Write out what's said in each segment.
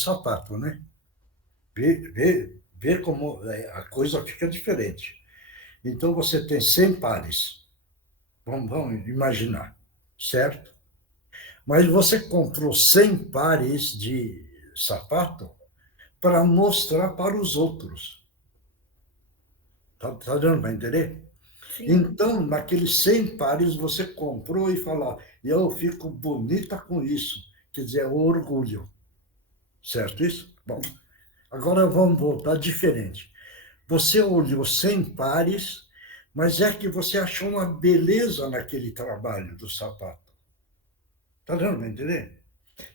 sapato, né? Vê como a coisa fica diferente. Então, você tem 100 pares, vamos imaginar, certo? Mas você comprou 100 pares de sapato para mostrar para os outros. Tá dando para entender? Sim. Então, naqueles 100 pares, você comprou e falou, eu fico bonita com isso. Quer dizer, é o orgulho. Certo isso? Bom, agora vamos voltar diferente. Você olhou 100 pares, mas é que você achou uma beleza naquele trabalho do sapato. Está dando para entender?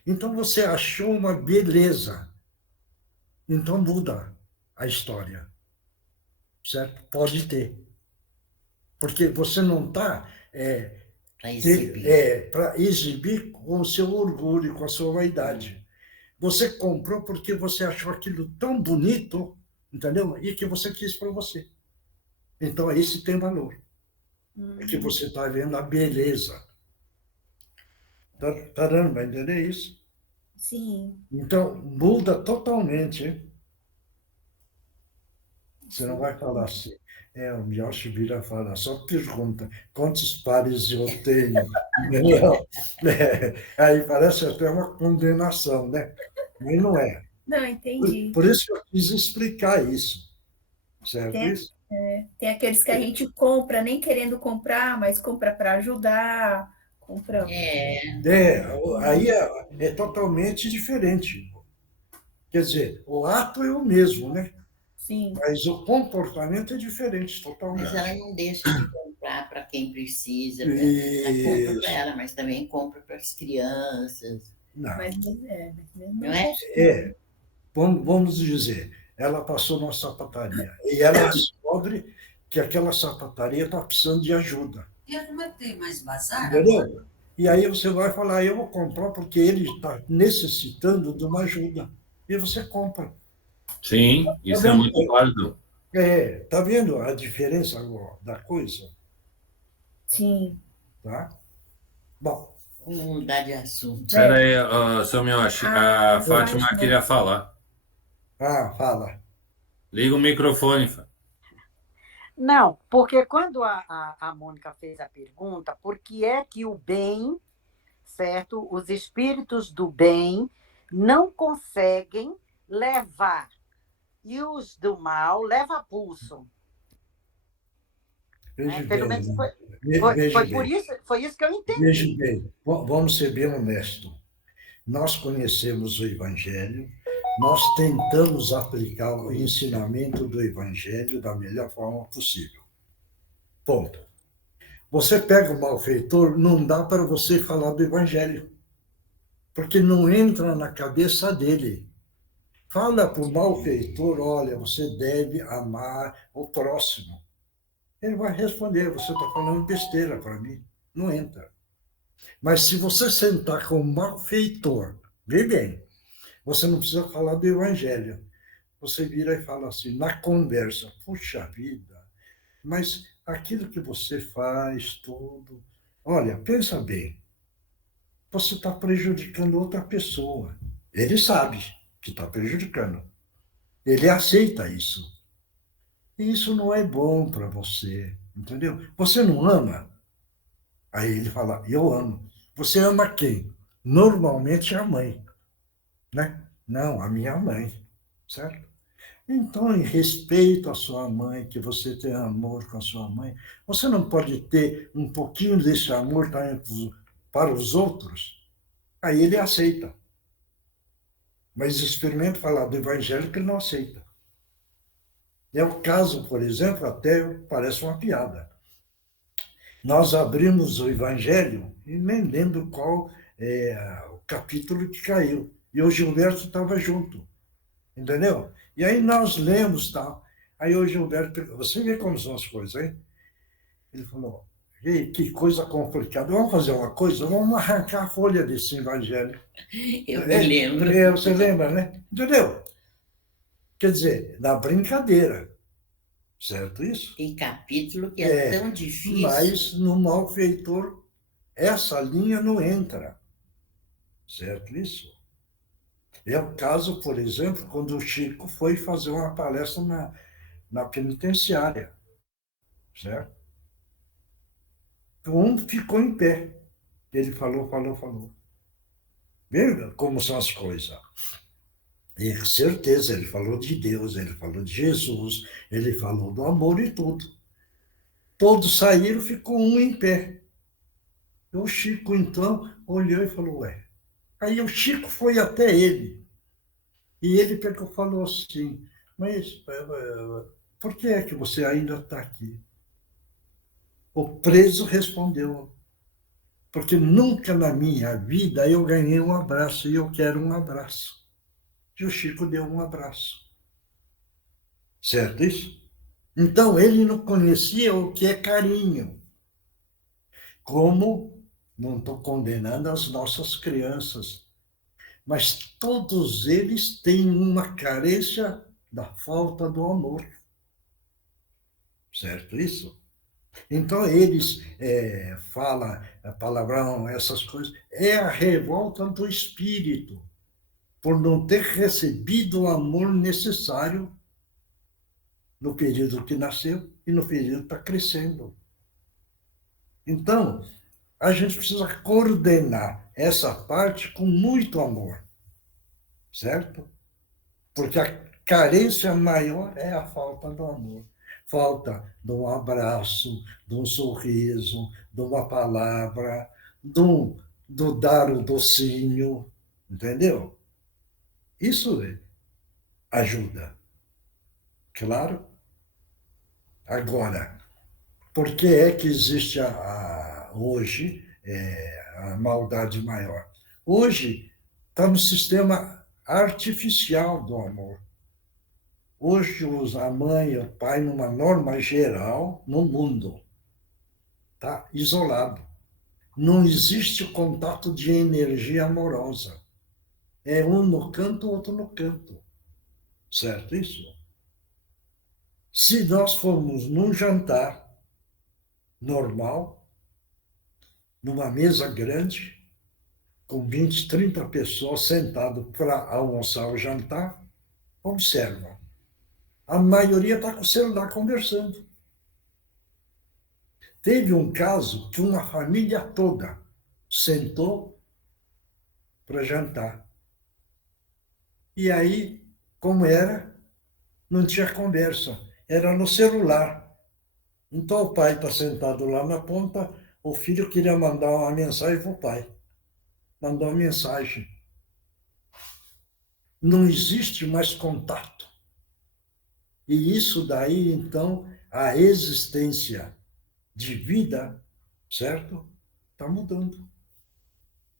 Então, você achou uma beleza. Então, muda a história. Certo? Pode ter. Porque você não está para exibir com o seu orgulho, com a sua vaidade. Você comprou porque você achou aquilo tão bonito, entendeu? E que você quis para você. Então, esse tem valor. É que Hum, você está vendo a beleza. Tá dando para entender isso? sim, Então, muda totalmente. Hein? Você não sim. vai falar assim. O Miyoshi vira e fala, só pergunta quantos pares eu tenho. Entendeu? Aí parece até uma condenação, né? Mas não é. Não, Por, entendi. por isso que eu quis explicar isso. Certo Tem, isso? tem aqueles que a gente compra nem querendo comprar, mas compra para ajudar, compra. É, É, aí é totalmente diferente. Quer dizer, o ato é o mesmo, né? Sim, Mas o comportamento é diferente, mas ela totalmente. não deixa de comprar para quem precisa, ela compra para Isso. ela, mas também compra para as crianças, Não. mas mesmo não não é? consumo. Vamos dizer, ela passou numa sapataria e ela descobre que aquela sapataria está precisando de ajuda. E a turma tem mais bazar agora? Entendeu? E aí você vai falar, eu vou comprar porque ele está necessitando de uma ajuda. E você compra. Sim, Tá isso é vendo? muito válido. Tá vendo a diferença da coisa? Sim. Tá? Bom, Vamos mudar de assunto. Espera É, aí, seu Miyoshi, a a Fátima Fátima. queria falar. fala. Liga o microfone, Fá. Não, porque quando a Mônica fez a pergunta, por que é que o bem, certo? Os espíritos do bem não conseguem levar e os do mal leva a pulso, né? Veja Pelo menos bem, veja bem, foi isso que eu veja entendi. bem. Vamos ser bem honestos. Nós conhecemos o Evangelho, nós tentamos aplicar o ensinamento do Evangelho da melhor forma possível. Ponto. Você pega o malfeitor, não dá para você falar do Evangelho, porque não entra na cabeça dele. Fala para o malfeitor, olha, você deve amar o próximo. Ele vai responder, você está falando besteira para mim. Não entra. Mas se você sentar com o malfeitor, vê bem, você não precisa falar do evangelho. Você vira e fala assim, na conversa, puxa vida, mas aquilo que você faz, tudo. Olha, pensa bem, você está prejudicando outra pessoa. Ele sabe que está prejudicando. Ele aceita isso. E isso não é bom para você, entendeu? Você não ama? Aí ele fala, eu amo. Você ama quem? Normalmente é a mãe, né? Não, a minha mãe, certo? Então, em respeito à sua mãe, que você tenha amor com a sua mãe, você não pode ter um pouquinho desse amor também para os outros? Aí ele aceita. Mas experimenta falar do evangelho que ele não aceita. É o caso, por exemplo, até parece uma piada. Nós abrimos o Evangelho e nem lembro qual o capítulo que caiu. E o Gilberto estava junto, entendeu? E aí nós lemos tal. Aí o Gilberto, você vê como são as coisas, hein? Ele falou, ei, que coisa complicada. Vamos fazer uma coisa? Vamos arrancar a folha desse Evangelho. Eu me lembro. Você lembra, né? Entendeu? Quer dizer, na brincadeira, certo isso? Tem capítulo que é tão difícil. Mas no malfeitor, essa linha não entra. Certo isso? É o caso, por exemplo, quando o Chico foi fazer uma palestra na penitenciária, certo? Um ficou em pé. Ele falou, falou, falou. Veja como são as coisas. E certeza, ele falou de Deus, ele falou de Jesus, ele falou do amor e tudo. Todos saíram, ficou um em pé. E o Chico, então, olhou e falou, ué. Aí o Chico foi até ele. E ele pegou, falou assim, mas por que é que você ainda está aqui? O preso respondeu, porque nunca na minha vida eu ganhei um abraço e eu quero um abraço. E o Chico deu um abraço. Certo isso? Então, ele não conhecia o que é carinho. Como, não estou condenando as nossas crianças, mas todos eles têm uma carência da falta do amor. Certo isso? Então, eles falam palavrão, essas coisas. É a revolta do espírito, por não ter recebido o amor necessário no período que nasceu e no período que está crescendo. Então, a gente precisa coordenar essa parte com muito amor, certo? Porque a carência maior é a falta do amor. Falta de um abraço, de um sorriso, de uma palavra, do dar o docinho, entendeu? Isso ajuda. Claro? Agora, por que é que existe hoje a maldade maior? Hoje está no sistema artificial do amor. Hoje a mãe e o pai, numa norma geral, no mundo, está isolado. Não existe contato de energia amorosa. É um no canto, outro no canto. Certo isso? Se nós formos num jantar normal, numa mesa grande, com 20, 30 pessoas sentadas para almoçar ou jantar, observa. A maioria está com o celular conversando. Teve um caso que uma família toda sentou para jantar. E aí, como era, não tinha conversa, era no celular. Então o pai está sentado lá na ponta, o filho queria mandar uma mensagem para o pai. Mandou uma mensagem. Não existe mais contato. E isso daí, então, a existência de vida, certo? Está mudando.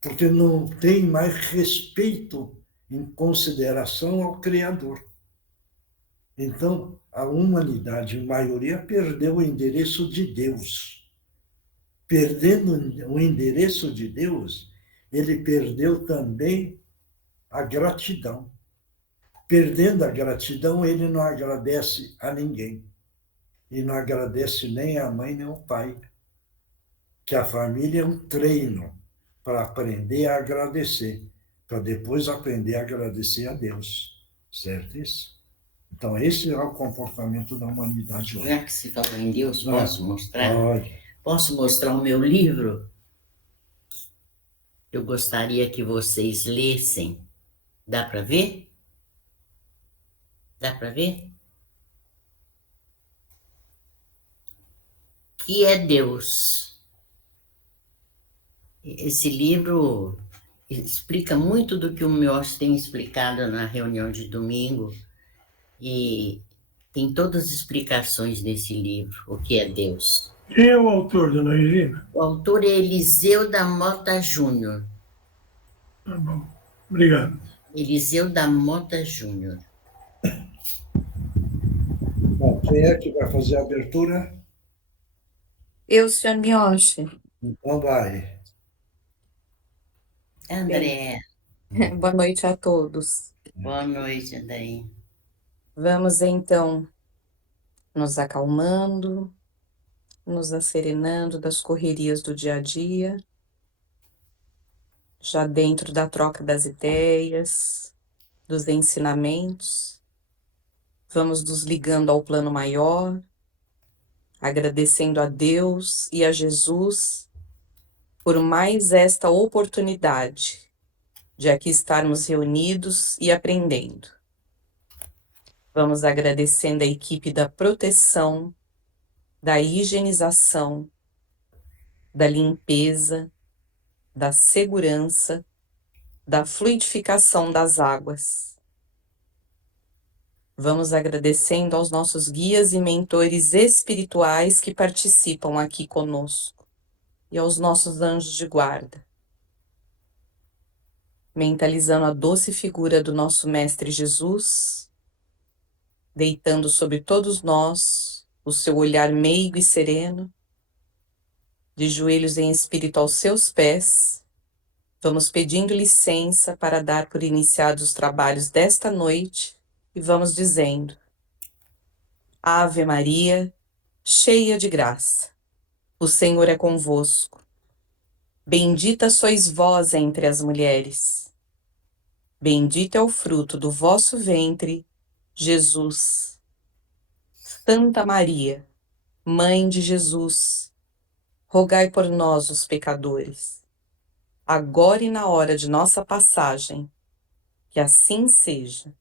Porque não tem mais respeito em consideração ao Criador. Então, a humanidade, em maioria, perdeu o endereço de Deus. Perdendo o endereço de Deus, ele perdeu também a gratidão. Perdendo a gratidão, ele não agradece a ninguém. E não agradece nem a mãe, nem o pai. Que a família é um treino para aprender a agradecer, para depois aprender a agradecer a Deus. Certo isso? Então, esse é o comportamento da humanidade hoje. Já que se fala em Deus, posso mostrar? Pode. Posso mostrar o meu livro? Eu gostaria que vocês lessem. Dá para ver? Dá para ver? Que é Deus? Esse livro explica muito do que o Miotti tem explicado na reunião de domingo. E tem todas as explicações nesse livro, o que é Deus. Quem é o autor, dona Regina? O autor é Eliseu da Mota Júnior. Tá bom. Obrigado. Eliseu da Mota Júnior. Bom, quem é que vai fazer a abertura? Eu, senhor Mioshi. Então vai. André, Boa noite a todos. boa noite, André. Vamos então nos acalmando, nos acerenando das correrias do dia a dia, já dentro da troca das ideias, dos ensinamentos. Vamos nos ligando ao plano maior, agradecendo a Deus e a Jesus por mais esta oportunidade de aqui estarmos reunidos e aprendendo. Vamos agradecendo a equipe da proteção, da higienização, da limpeza, da segurança, da fluidificação das águas. Vamos agradecendo aos nossos guias e mentores espirituais que participam aqui conosco e aos nossos anjos de guarda. Mentalizando a doce figura do nosso Mestre Jesus, deitando sobre todos nós o seu olhar meigo e sereno, de joelhos em espírito aos seus pés, vamos pedindo licença para dar por iniciados os trabalhos desta noite e vamos dizendo: Ave Maria, cheia de graça, o Senhor é convosco. Bendita sois vós entre as mulheres. Bendito é o fruto do vosso ventre, Jesus. Santa Maria, Mãe de Jesus, rogai por nós, os pecadores, agora e na hora de nossa passagem. Que assim seja,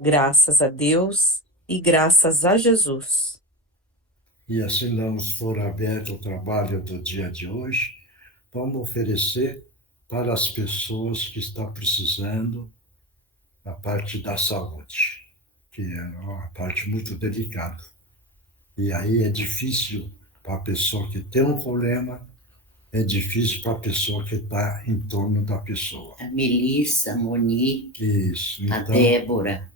graças a Deus e graças a Jesus. E assim damos por aberto o trabalho do dia de hoje. Vamos oferecer para as pessoas que estão precisando a parte da saúde, que é uma parte muito delicada. E aí é difícil para a pessoa que tem um problema, é difícil para a pessoa que está em torno da pessoa. A Melissa, a Monique, Isso. a Débora.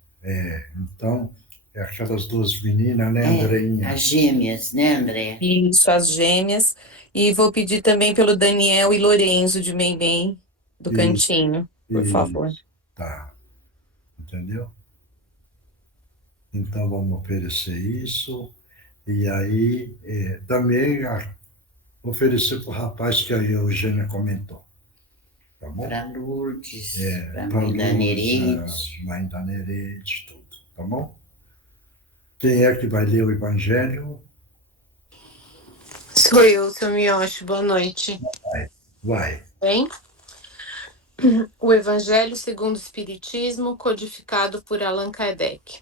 Então, é aquelas duas meninas, né, Andreinha? As gêmeas, né, André? Isso, as gêmeas. E vou pedir também pelo Daniel e Lorenzo de Meimei, do Isso, Cantinho, por isso. favor. Tá. Entendeu? Então, vamos oferecer isso. E aí, também oferecer para o rapaz que a Eugênia comentou. Tá bom? Para Lourdes, para a Pra mãe da Lourdes, Nerete. a mãe da Nerete, tudo. Tá bom? Quem é que vai ler o Evangelho? Sou eu, seu Miyoshi. Boa noite. Vai. Bem? O Evangelho segundo o Espiritismo, codificado por Allan Kardec.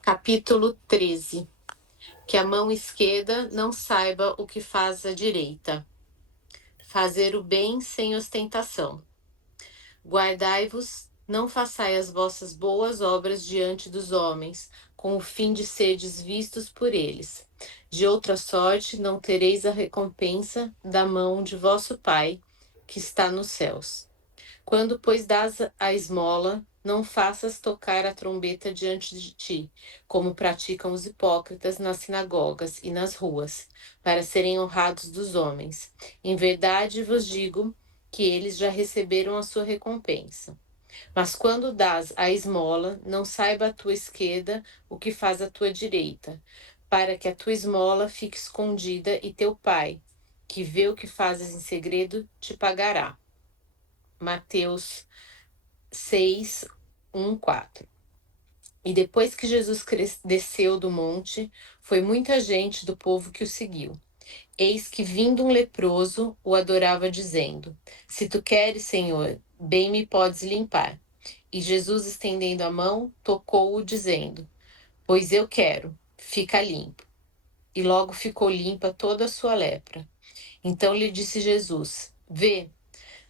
Capítulo 13. Que a mão esquerda não saiba o que faz a direita. Fazer o bem sem ostentação. Guardai-vos, não façai as vossas boas obras diante dos homens, com o fim de serdes vistos por eles. De outra sorte, não tereis a recompensa da mão de vosso Pai, que está nos céus. Quando, pois, dás a esmola, não faças tocar a trombeta diante de ti, como praticam os hipócritas nas sinagogas e nas ruas, para serem honrados dos homens. Em verdade vos digo que eles já receberam a sua recompensa. Mas quando dás a esmola, não saiba a tua esquerda o que faz a tua direita, para que a tua esmola fique escondida e teu Pai, que vê o que fazes em segredo, te pagará. Mateus 6, 1, 4. E depois que Jesus desceu do monte, foi muita gente do povo que o seguiu. Eis que, vindo um leproso, o adorava, dizendo: Se tu queres, Senhor, bem me podes limpar. E Jesus, estendendo a mão, tocou-o, dizendo: Pois eu quero, fica limpo. E logo ficou limpa toda a sua lepra. Então lhe disse Jesus: Vê,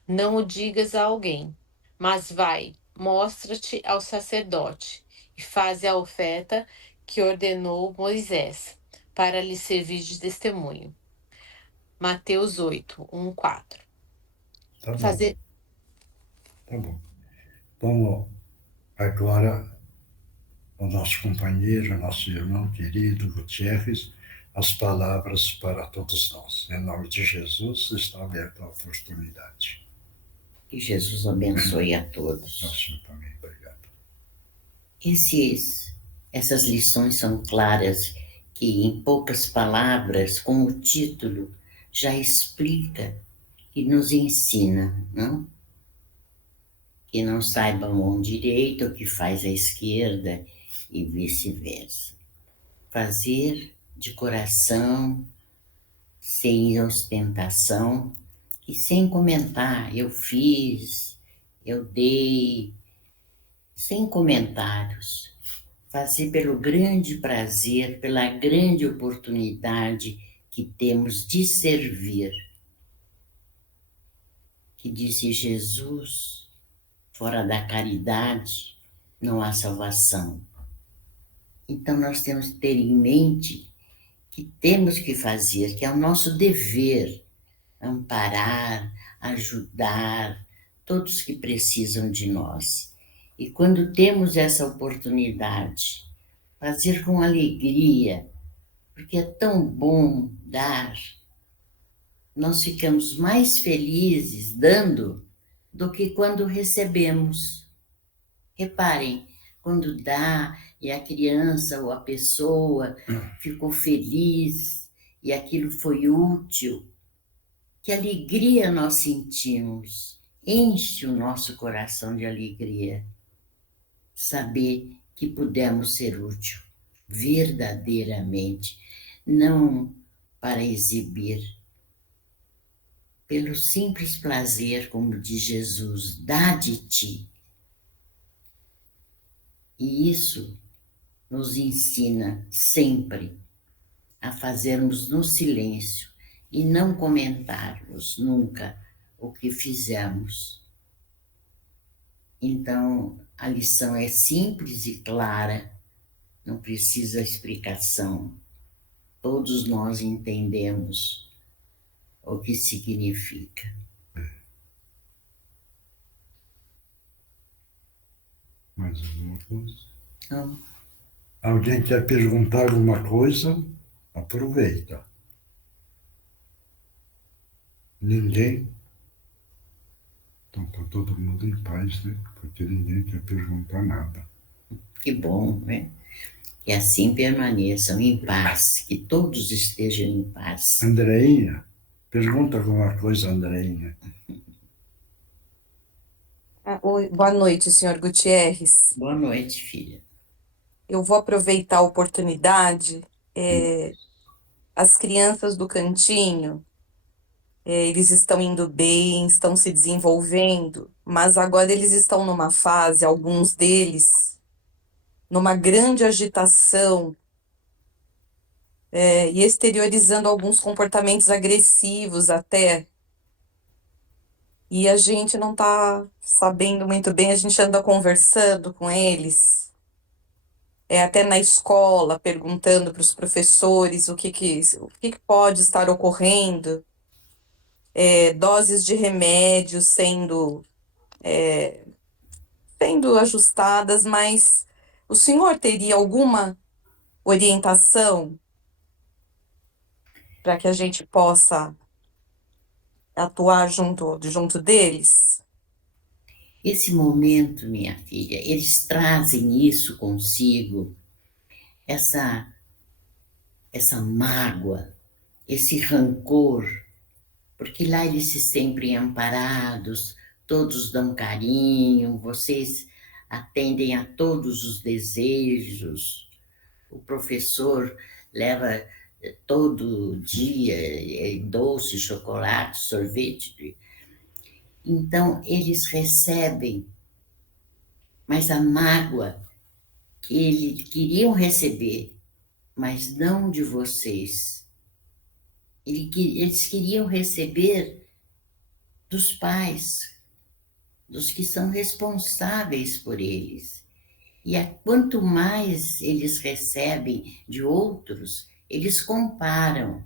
não o digas a alguém, mas vai, mostra-te ao sacerdote e faze a oferta que ordenou Moisés, para lhe servir de testemunho. Mateus 8, 1, 4. Tá bom. Fazer... Tá bom. Vamos agora o nosso companheiro, nosso irmão querido Gutierrez, as palavras para todos nós. Em nome de Jesus, está aberta a oportunidade. Que Jesus abençoe a todos. Nosso também, obrigado. Essas lições são claras, que em poucas palavras, com o título, já explica e nos ensina, não? que não saiba a mão direita o que faz a esquerda e vice-versa. Fazer de coração, sem ostentação e sem comentar. Eu fiz, eu dei, sem comentários. Fazer pelo grande prazer, pela grande oportunidade que temos de servir. Que disse Jesus, fora da caridade não há salvação. Então nós temos que ter em mente que temos que fazer, que é o nosso dever, amparar, ajudar todos que precisam de nós. E quando temos essa oportunidade, fazer com alegria, porque é tão bom dar, nós ficamos mais felizes dando do que quando recebemos. Reparem, quando dá e a criança ou a pessoa ficou feliz e aquilo foi útil, que alegria nós sentimos, enche o nosso coração de alegria. Saber que pudemos ser útil, verdadeiramente, não para exibir, pelo simples prazer, como diz Jesus, dá de ti. E isso nos ensina sempre a fazermos no silêncio e não comentarmos nunca o que fizemos. Então, a lição é simples e clara, não precisa explicação. Todos nós entendemos o que significa. Mais alguma coisa? Então, Alguém quer perguntar alguma coisa? Aproveita. Ninguém? Então está todo mundo em paz, né? Porque ninguém quer perguntar nada. que bom, né? Que assim permaneçam em paz, que todos estejam em paz. Andreinha, pergunta alguma coisa, Andreinha. Oi, boa noite, senhor Gutierrez. Boa noite, filha. Eu vou aproveitar a oportunidade. As crianças do cantinho, eles estão indo bem, estão se desenvolvendo, mas agora eles estão numa fase, alguns deles, numa grande agitação, e exteriorizando alguns comportamentos agressivos até. E a gente não está sabendo muito bem, a gente anda conversando com eles, até na escola, perguntando para os professores o que pode estar ocorrendo, doses de remédios sendo ajustadas, mas o senhor teria alguma orientação para que a gente possa atuar junto deles? Esse momento, minha filha, eles trazem isso consigo, essa mágoa, esse rancor, porque lá eles se sentem amparados, todos dão carinho, vocês atendem a todos os desejos, o professor leva todo dia doce, chocolate, sorvete. Então, eles recebem, mas a mágoa que eles queriam receber, mas não de vocês. Eles queriam receber dos pais, dos que são responsáveis por eles. E quanto mais eles recebem de outros, eles comparam.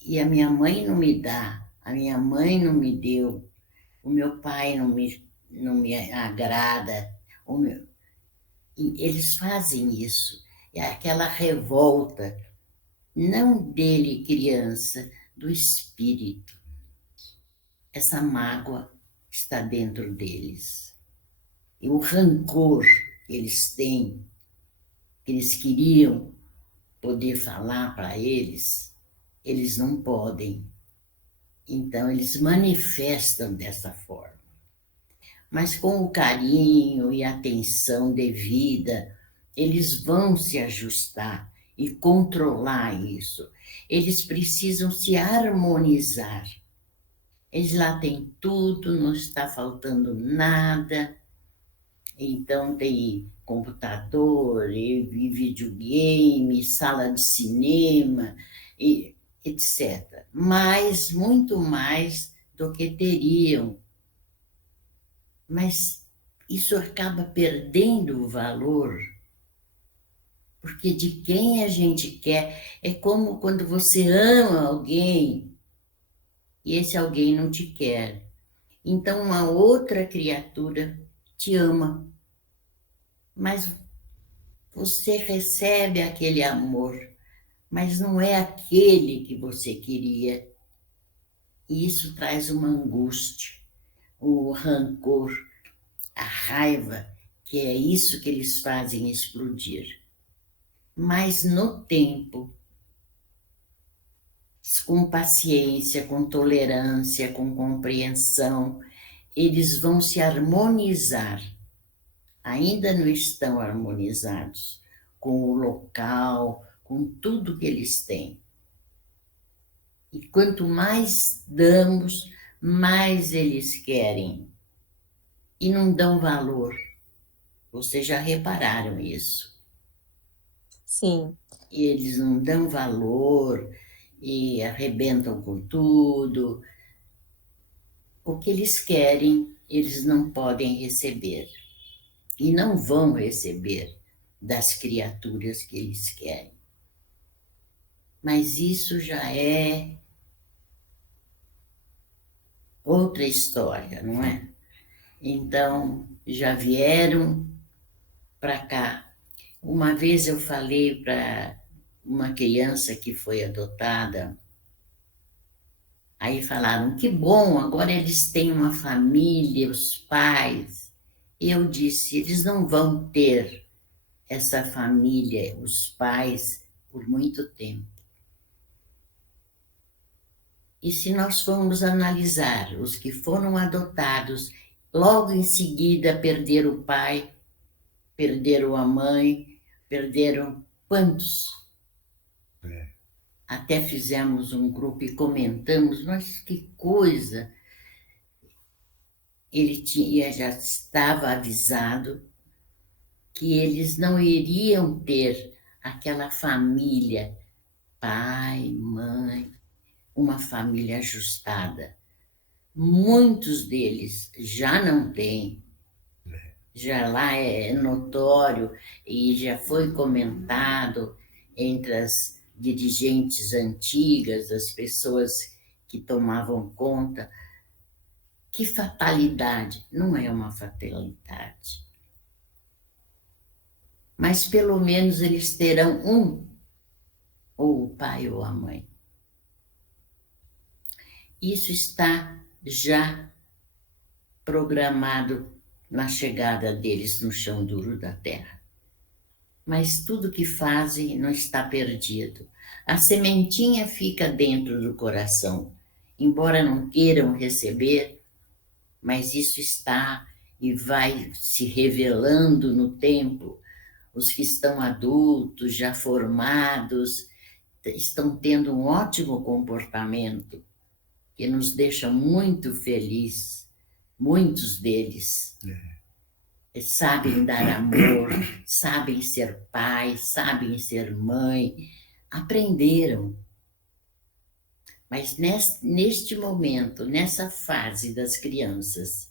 E a minha mãe não me dá, a minha mãe não me deu, o meu pai não me agrada. E eles fazem isso. É aquela revolta, não dele criança, do espírito. Essa mágoa está dentro deles. E o rancor que eles têm, que eles queriam poder falar para eles, eles não podem. Então, eles manifestam dessa forma. mas com o carinho e atenção devida, eles vão se ajustar e controlar isso. Eles precisam se harmonizar. Eles lá têm tudo, não está faltando nada. Então tem computador, e videogame, sala de cinema, e etc. Mas muito mais do que teriam. Mas isso acaba perdendo o valor, porque de quem a gente quer é como quando você ama alguém e esse alguém não te quer. Então uma outra criatura te ama, mas você recebe aquele amor, mas não é aquele que você queria. E isso traz uma angústia, o rancor, a raiva, que é isso que eles fazem explodir. Mas no tempo, com paciência, com tolerância, com compreensão, eles vão se harmonizar. Ainda não estão harmonizados com o local, com tudo que eles têm. E quanto mais damos, mais eles querem. E não dão valor. Vocês já repararam isso? Sim. E eles não dão valor e arrebentam com tudo. O que eles querem, eles não podem receber. E não vão receber das criaturas que eles querem. Mas isso já é outra história, não é? Então, já vieram para cá. Uma vez eu falei para uma criança que foi adotada, aí falaram, que bom, agora eles têm uma família, os pais. Eu disse, eles não vão ter essa família, os pais, por muito tempo. E se nós formos analisar os que foram adotados, logo em seguida perderam o pai, perderam a mãe, perderam quantos? Até fizemos um grupo e comentamos, mas que coisa! Ele já estava avisado que eles não iriam ter aquela família, pai, mãe, uma família ajustada. Muitos deles já não têm, já lá é notório e já foi comentado entre as dirigentes antigas, as pessoas que tomavam conta. Que fatalidade? Não é uma fatalidade. Mas pelo menos eles terão um, ou o pai ou a mãe. Isso está já programado na chegada deles no chão duro da terra. Mas tudo que fazem não está perdido. A sementinha fica dentro do coração, embora não queiram receber, mas isso está e vai se revelando no tempo. Os que estão adultos, já formados, estão tendo um ótimo comportamento, que nos deixa muito felizes. Muitos deles sabem dar amor, sabem ser pai, sabem ser mãe, aprenderam. Mas neste momento, nessa fase das crianças,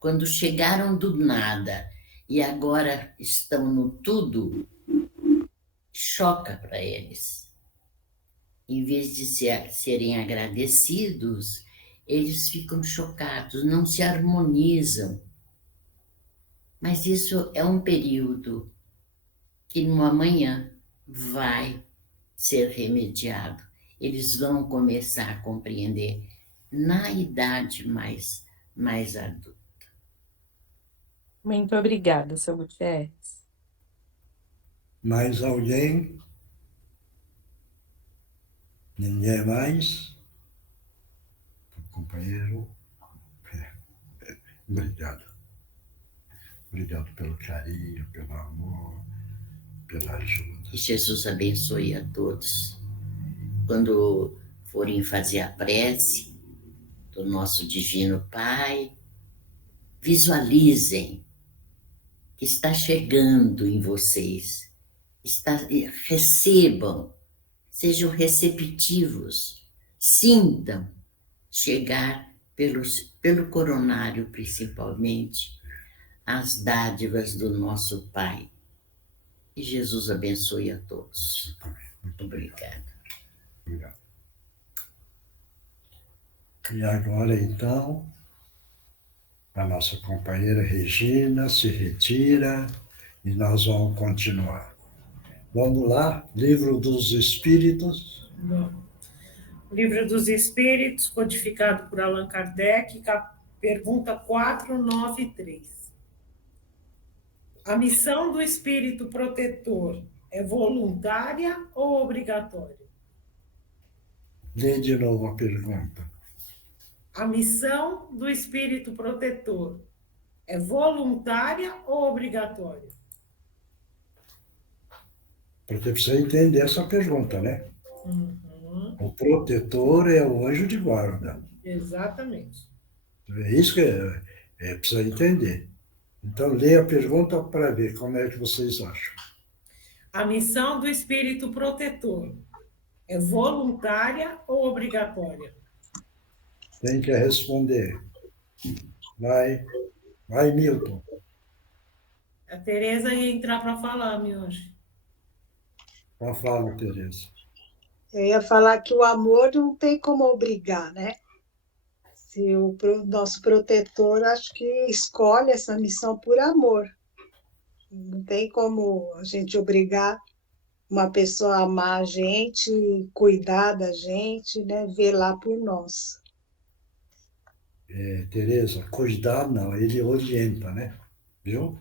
quando chegaram do nada e agora estão no tudo, choca para eles. Em vez de serem agradecidos, eles ficam chocados, não se harmonizam. Mas isso é um período que no amanhã vai ser remediado. Eles vão começar a compreender na idade mais adulta. Muito obrigada, seu Gutierrez. Mais alguém? Ninguém mais? Companheiro? Obrigado. Obrigado pelo carinho, pelo amor, pela ajuda. Que Jesus abençoe a todos. Quando forem fazer a prece do nosso Divino Pai, visualizem que está chegando em vocês. Recebam, sejam receptivos, sintam chegar pelo coronário, principalmente, as dádivas do nosso Pai. E Jesus abençoe a todos. Muito obrigada. Obrigado. E agora, então, a nossa companheira Regina se retira e nós vamos continuar. Vamos lá, Livro dos Espíritos. Livro dos Espíritos, codificado por Allan Kardec, pergunta 493. A missão do espírito protetor é voluntária ou obrigatória? Lê de novo a pergunta. A missão do espírito protetor é voluntária ou obrigatória? Porque precisa entender essa pergunta, né? Uhum. O protetor é o anjo de guarda. Exatamente. É isso que precisa entender. Então, lê a pergunta para ver como é que vocês acham. A missão do espírito protetor é voluntária ou obrigatória? Tem que responder. Vai, Milton. A Tereza ia entrar para falar, meu anjo. Então fala, Tereza. Eu ia falar que o amor não tem como obrigar, né? Se o nosso protetor, acho que escolhe essa missão por amor. Não tem como a gente obrigar uma pessoa a amar a gente, cuidar da gente, né? Velar por nós. Tereza, cuidar não, ele orienta, né? Viu?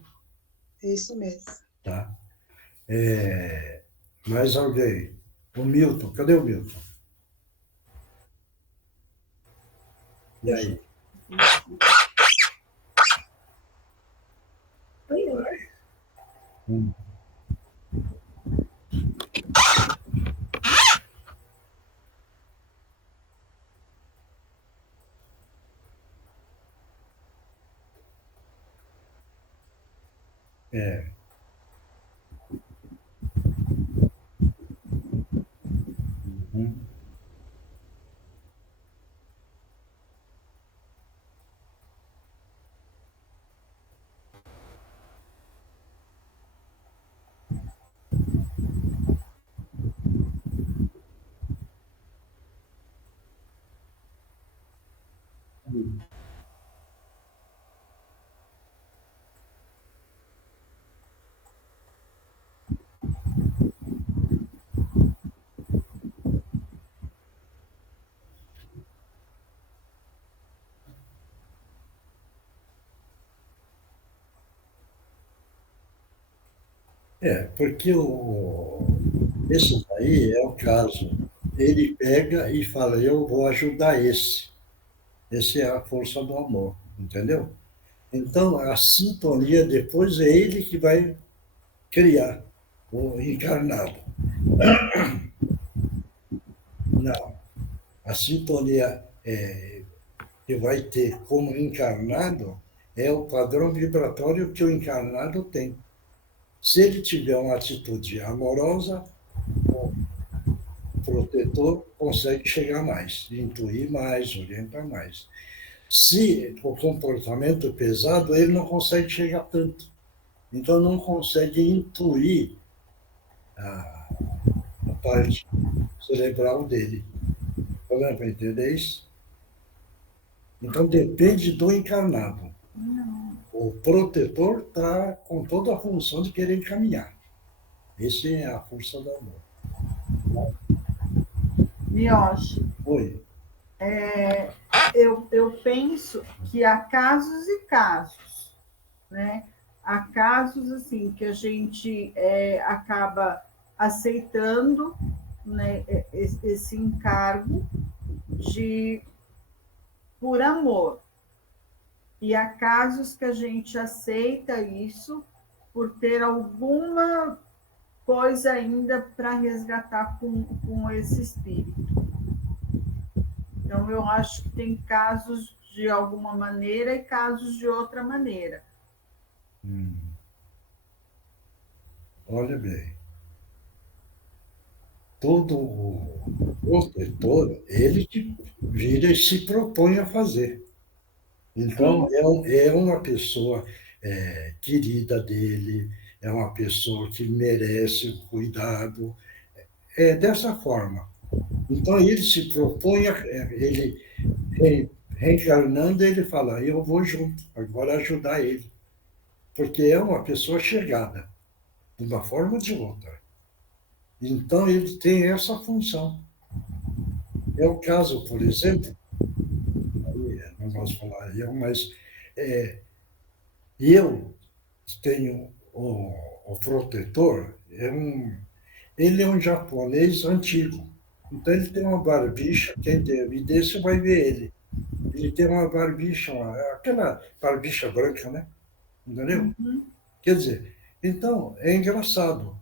Isso mesmo. Tá. Mais alguém? O Milton, cadê o Milton? E aí? Uhum. Porque esse daí é o caso. Ele pega e fala, eu vou ajudar esse. Essa é a força do amor, entendeu? Então, a sintonia depois é ele que vai criar o encarnado. Não. A sintonia que vai ter como encarnado é o padrão vibratório que o encarnado tem. Se ele tiver uma atitude amorosa, o protetor consegue chegar mais, intuir mais, orientar mais. Se o comportamento é pesado, ele não consegue chegar tanto. Então, não consegue intuir a parte cerebral dele. Está dando para entender isso? Então, depende do encarnado. O protetor está com toda a função de querer encaminhar. Essa é a força do amor. Mioche. Oi. Eu penso que há casos e casos, né? Há casos assim que a gente acaba aceitando, né, esse encargo por amor. E há casos que a gente aceita isso por ter alguma coisa ainda para resgatar com esse espírito. Então, eu acho que tem casos de alguma maneira e casos de outra maneira. Olha bem, todo o protetor, ele que vira e se propõe a fazer. Então, é uma pessoa querida dele, é uma pessoa que merece o cuidado, é dessa forma. Então, ele se propõe, ele reencarnando, ele fala, eu vou junto, agora ajudar ele. Porque é uma pessoa chegada, de uma forma ou de outra. Então, ele tem essa função. É o caso, por exemplo, não posso falar eu, mas eu tenho o protetor, ele é um japonês antigo. Então, ele tem uma barbicha, quem me desse vai ver ele. Ele tem uma barbicha, aquela barbicha branca, né? Entendeu? Quer dizer, então, é engraçado.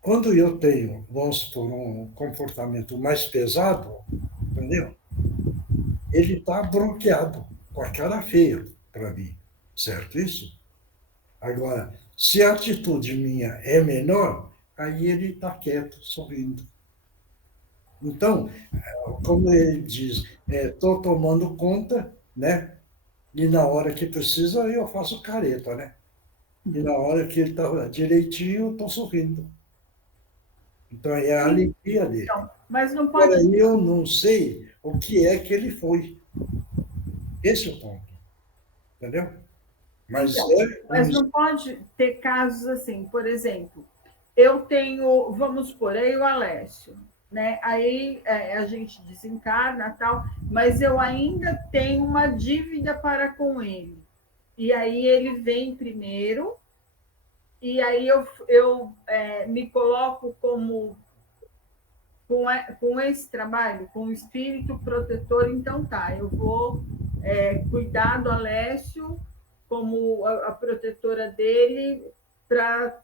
Quando eu tenho, vamos supor, um comportamento mais pesado, entendeu? Ele está bloqueado, com a cara feia para mim, certo isso? Agora, se a atitude minha é menor, aí ele está quieto, sorrindo. Então, como ele diz, estou tomando conta, né? E na hora que precisa, eu faço careta, né? E na hora que ele está direitinho, eu estou sorrindo. Então, é a alegria dele. Então, mas não pode... Agora, eu não sei o que é que ele foi. Esse é o ponto. Entendeu? Mas não pode ter casos assim, por exemplo, eu tenho, vamos supor, aí o Alessio, né? Aí a gente desencarna tal, mas eu ainda tenho uma dívida para com ele. E aí ele vem primeiro, e aí eu me coloco como com esse trabalho, com o espírito protetor, então tá, eu vou cuidar do Alessio como a protetora dele para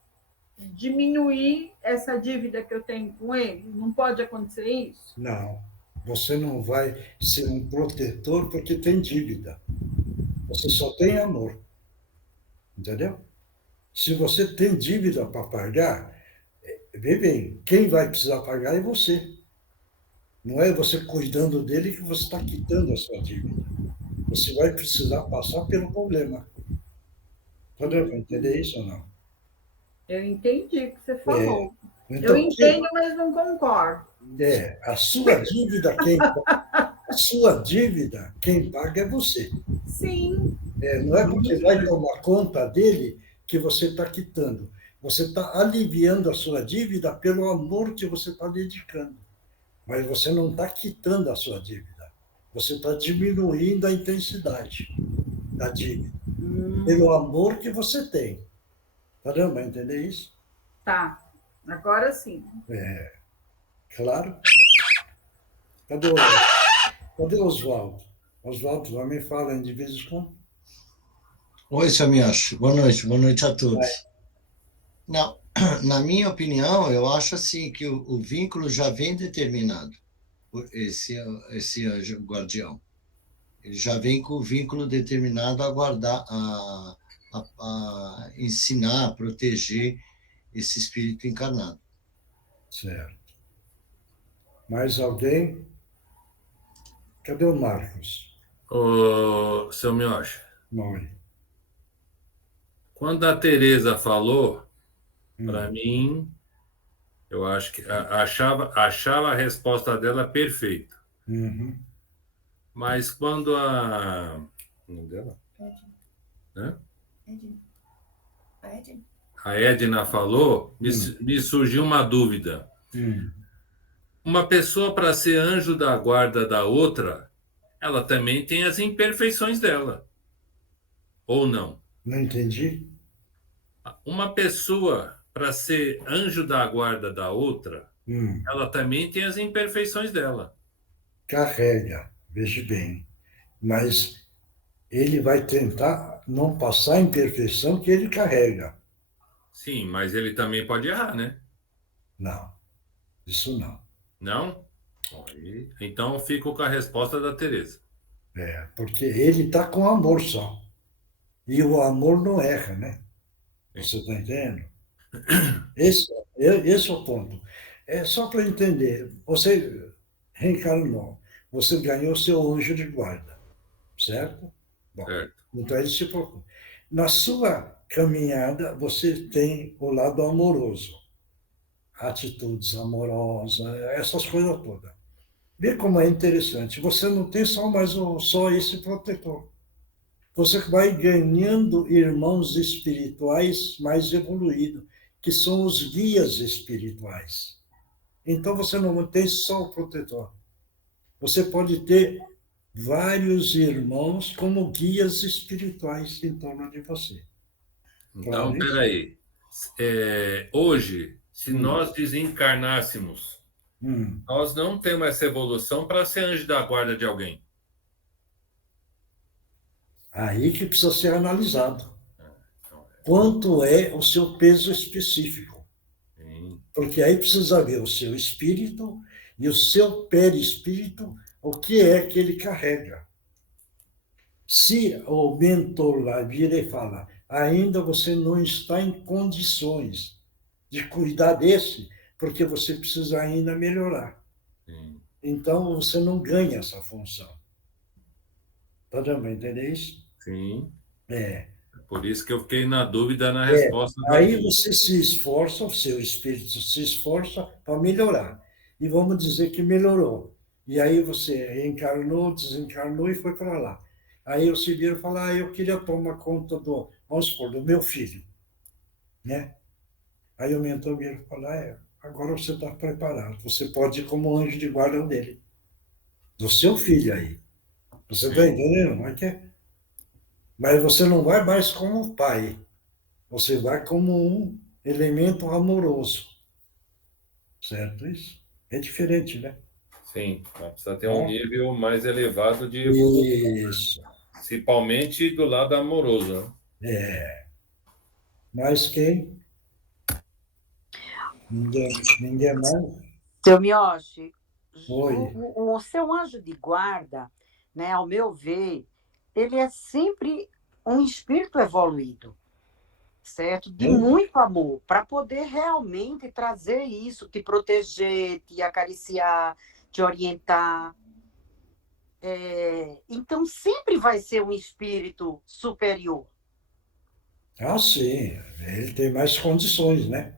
diminuir essa dívida que eu tenho com ele. Não pode acontecer isso? Não. Você não vai ser um protetor porque tem dívida. Você só tem amor. Entendeu? Se você tem dívida para pagar, vê bem, quem vai precisar pagar é você. Não é você cuidando dele que você está quitando a sua dívida. Você vai precisar passar pelo problema. Entendeu? Vai entender isso ou não? Eu entendi o que você falou. Então, eu entendo, mas não concordo. A sua dívida, quem paga é você. Sim. Não é porque vai tomar conta dele que você está quitando. Você está aliviando a sua dívida pelo amor que você está dedicando. Mas você não está quitando a sua dívida. Você está diminuindo a intensidade da dívida. Pelo amor que você tem. Caramba, vai entender isso? Tá. Agora sim. Claro. Cadê o Oswaldo? Oswaldo também fala de vez em quando? Oi, seu Miyoshi. Boa noite a todos. Não, na minha opinião, eu acho assim que o vínculo já vem determinado, esse anjo guardião. Ele já vem com o vínculo determinado a guardar, a ensinar, a proteger esse espírito encarnado. Certo. Mais alguém? Cadê o Marcos? Ô, seu Miyoshi. Não. Quando a Tereza falou, para mim, eu acho que achava a resposta dela perfeita. Uhum. Mas quando a... O nome dela? A Edna falou, me surgiu uma dúvida. Uma pessoa, para ser anjo da guarda da outra, ela também tem as imperfeições dela. Ou não? Não entendi. Uma pessoa, para ser anjo da guarda da outra, ela também tem as imperfeições dela. Carrega, veja bem. Mas ele vai tentar não passar a imperfeição que ele carrega. Sim, mas ele também pode errar, né? Não, isso não. Não? Então fico com a resposta da Teresa. Porque ele está com amor só. E o amor não erra, né? Você está entendendo? Esse é o ponto. É só para entender. Você reencarnou. Você ganhou seu anjo de guarda. Certo? Bom, então ele se preocupa. Na sua caminhada, você tem o lado amoroso. Atitudes amorosas, essas coisas todas. Vê como é interessante. Você não tem só esse protetor. Você vai ganhando irmãos espirituais mais evoluídos, que são os guias espirituais. Então, você não tem só o protetor. Você pode ter vários irmãos como guias espirituais em torno de você. Então, peraí. Hoje, se nós desencarnássemos, nós não temos essa evolução para ser anjo da guarda de alguém. Aí que precisa ser analisado. Quanto é o seu peso específico? Porque aí precisa ver o seu espírito e o seu perispírito, o que é que ele carrega. Se o mentor lá vira e fala, ainda você não está em condições de cuidar desse, porque você precisa ainda melhorar. Então, você não ganha essa função. Está dando para entender isso? Sim. Por isso que eu fiquei na dúvida na resposta. Aí você se esforça, o seu espírito se esforça para melhorar. E vamos dizer que melhorou. E aí você encarnou, desencarnou e foi para lá. Aí você vira e fala, eu queria tomar conta vamos supor, do meu filho. Né? Aí o mentor vira e fala, agora você está preparado. Você pode ir como anjo de guarda dele. Do seu filho aí. Você está entendendo? Mas você não vai mais como pai. Você vai como um elemento amoroso. Certo isso? É diferente, né? Sim, precisa ter um nível mais elevado de evolução. Isso. Principalmente do lado amoroso. Mas quem? Ninguém mais? Seu Miyoshi, Oi. o seu anjo de guarda, né, ao meu ver, ele é sempre um espírito evoluído, certo? De muito amor, para poder realmente trazer isso, te proteger, te acariciar, te orientar. Então, sempre vai ser um espírito superior. Sim. Ele tem mais condições, né?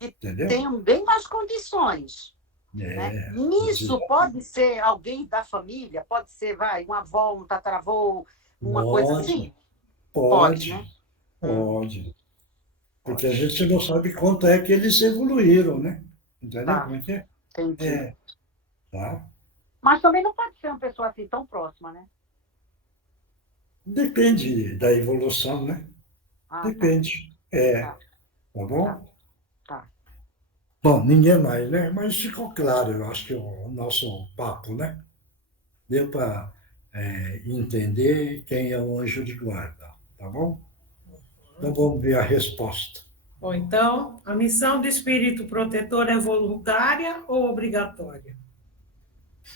Entendeu? Tem bem mais condições. Né? Nisso pode ser alguém da família, pode ser, um avó, um tataravô, uma coisa assim? Pode, né? Pode. Porque a gente não sabe quanto é que eles evoluíram, né? Entendeu como é que é? Entendi. Tá? Mas também não pode ser uma pessoa assim tão próxima, né? Depende da evolução, né? Depende. Tá bom? Tá. Bom, ninguém mais, né? Mas ficou claro, eu acho que o nosso papo, né? Deu para entender quem é o anjo de guarda, tá bom? Então vamos ver a resposta. Bom, então, a missão do espírito protetor é voluntária ou obrigatória?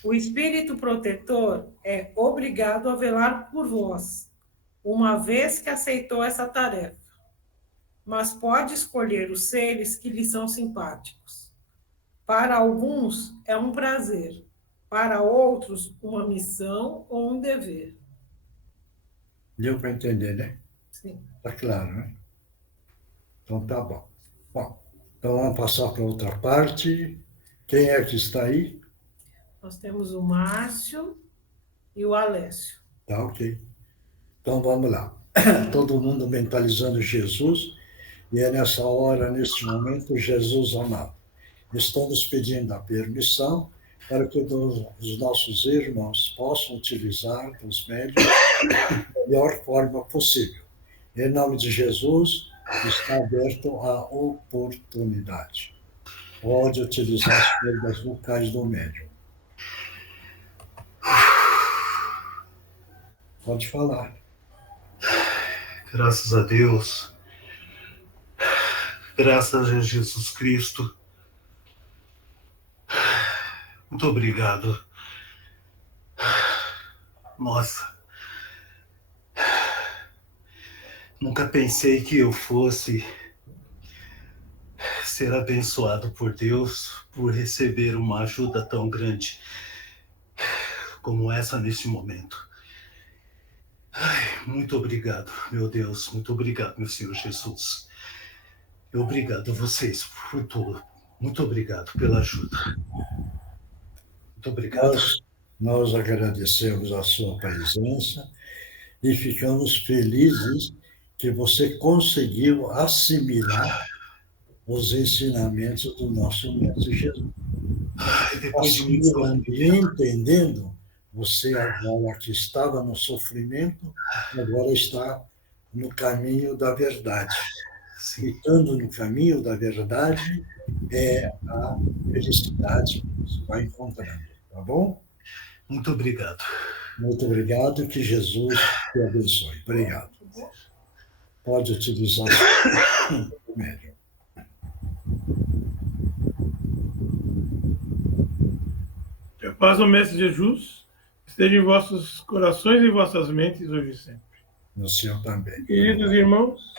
O espírito protetor é obrigado a velar por vós, uma vez que aceitou essa tarefa, mas pode escolher os seres que lhe são simpáticos. Para alguns é um prazer, para outros uma missão ou um dever. Deu para entender, né? Sim. Tá claro, né? Então tá bom. Bom, então vamos passar para outra parte. Quem é que está aí? Nós temos o Márcio e o Alessio. Tá, ok. Então vamos lá. Todo mundo mentalizando Jesus, e é nessa hora, nesse momento, Jesus amado. Estamos pedindo a permissão para que os nossos irmãos possam utilizar os médios da melhor forma possível. Em nome de Jesus, está aberto a oportunidade. Pode utilizar as cordas vocais do médium. Pode falar. Graças a Deus. Graças a Jesus Cristo. Muito obrigado. Nossa. Nunca pensei que eu fosse ser abençoado por Deus por receber uma ajuda tão grande como essa neste momento. Ai, muito obrigado, meu Deus. Muito obrigado, meu Senhor Jesus. Obrigado a vocês por tudo. Muito obrigado pela ajuda. Muito obrigado. Nós agradecemos a sua presença e ficamos felizes que você conseguiu assimilar os ensinamentos do nosso Mestre Jesus. Assimilando e entendendo, você agora que estava no sofrimento, agora está no caminho da verdade. E estando no caminho da verdade, é a felicidade que você vai encontrando, tá bom? Muito obrigado. Muito obrigado, que Jesus te abençoe. Obrigado. Pode utilizar o médium. Que a paz do Mestre Jesus esteja em vossos corações e vossas mentes hoje e sempre. No Senhor também. Queridos irmãos,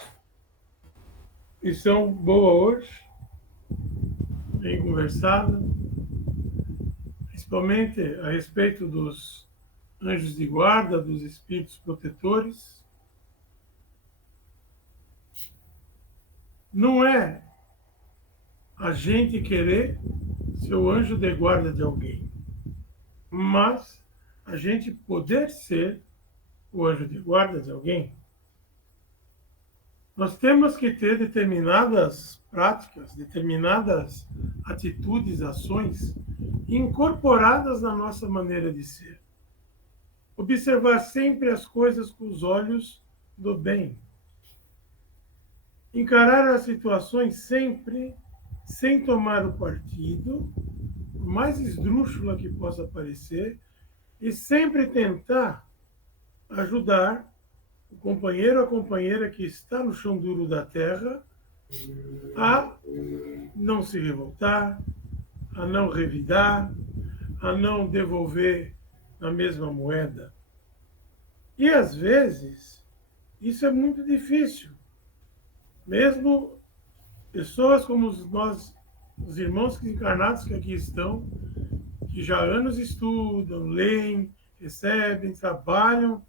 lição boa hoje, bem conversada, principalmente a respeito dos anjos de guarda, dos espíritos protetores. Não é a gente querer ser o anjo de guarda de alguém, mas a gente poder ser o anjo de guarda de alguém. Nós temos que ter determinadas práticas, determinadas atitudes, ações incorporadas na nossa maneira de ser. Observar sempre as coisas com os olhos do bem. Encarar as situações sempre sem tomar o partido, por mais esdrúxula que possa parecer, e sempre tentar ajudar o companheiro ou a companheira que está no chão duro da terra a não se revoltar, a não revidar, a não devolver na mesma moeda. E, às vezes, isso é muito difícil. Mesmo pessoas como nós, os irmãos encarnados que aqui estão, que já há anos estudam, leem, recebem, trabalham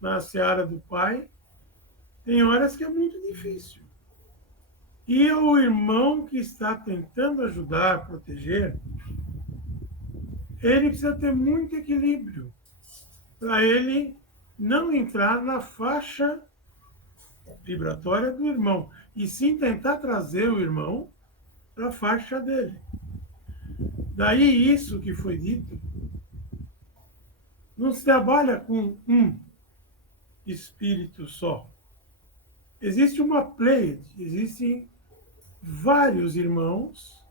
na seara do Pai, tem horas que é muito difícil. E o irmão que está tentando ajudar, proteger, ele precisa ter muito equilíbrio para ele não entrar na faixa vibratória do irmão, e sim tentar trazer o irmão para a faixa dele. Daí isso que foi dito, não se trabalha com um espírito só. Existe uma pleiade, existem vários irmãos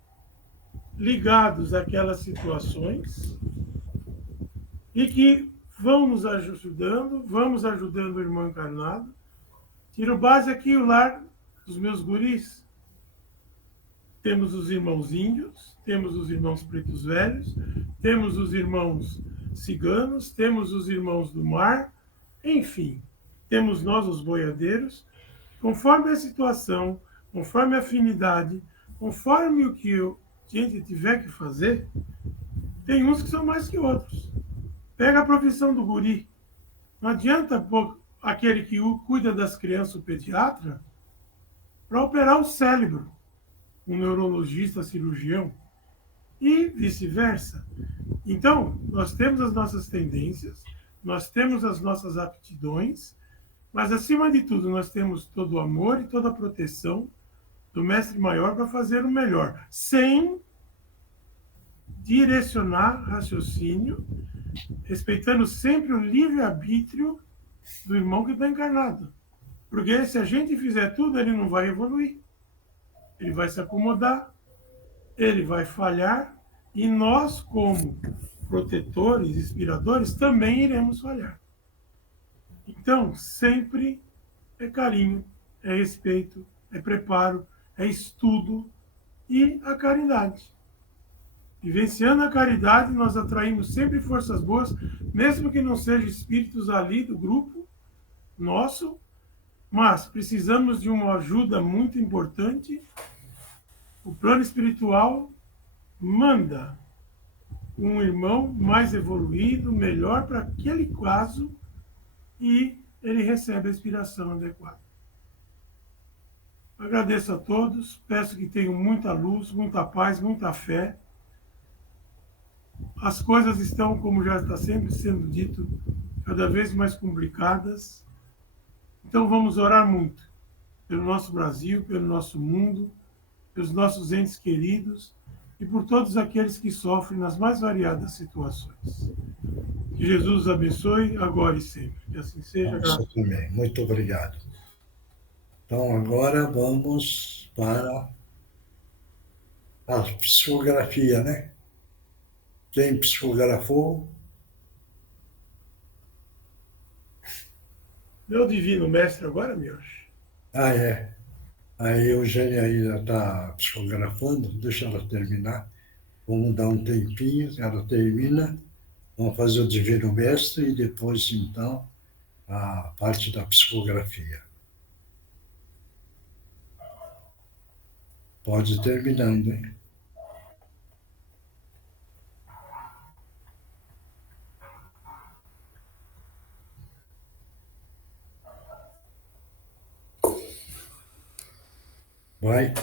ligados àquelas situações e que vão nos ajudando, vamos ajudando o irmão encarnado. Tiro base aqui o lar dos meus guris. Temos os irmãos índios, temos os irmãos pretos velhos, temos os irmãos ciganos, temos os irmãos do mar, enfim, temos nós os boiadeiros. Conforme a situação, conforme a afinidade, conforme o que a gente tiver que fazer, tem uns que são mais que outros. Pega a profissão do guri. Não adianta pôr aquele que cuida das crianças, o pediatra, para operar o cérebro, um neurologista, cirurgião, e vice-versa. Então, nós temos as nossas tendências, nós temos as nossas aptidões, mas, acima de tudo, nós temos todo o amor e toda a proteção do Mestre Maior para fazer o melhor, sem direcionar raciocínio, respeitando sempre o livre-arbítrio do irmão que está encarnado. Porque se a gente fizer tudo, ele não vai evoluir. Ele vai se acomodar, ele vai falhar, e nós, como protetores, inspiradores, também iremos falhar. Então, sempre é carinho, é respeito, é preparo, é estudo e a caridade. Vivenciando a caridade, nós atraímos sempre forças boas, mesmo que não sejam espíritos ali do grupo nosso, mas precisamos de uma ajuda muito importante. O plano espiritual manda um irmão mais evoluído, melhor para aquele caso, e ele recebe a inspiração adequada. Agradeço a todos, peço que tenham muita luz, muita paz, muita fé. As coisas estão, como já está sempre sendo dito, cada vez mais complicadas. Então vamos orar muito pelo nosso Brasil, pelo nosso mundo, pelos nossos entes queridos e por todos aqueles que sofrem nas mais variadas situações. Que Jesus abençoe agora e sempre. Que assim seja. Nossa, também. Muito obrigado. Então, agora vamos para a psicografia, né? Quem psicografou? Meu divino mestre agora, Mioshi. Ah, é. A Eugênia ainda está psicografando, deixa ela terminar. Vamos dar um tempinho, ela termina. Vamos fazer o Divino Mestre e depois, então, a parte da psicografia. Pode ir terminando, hein? Vai.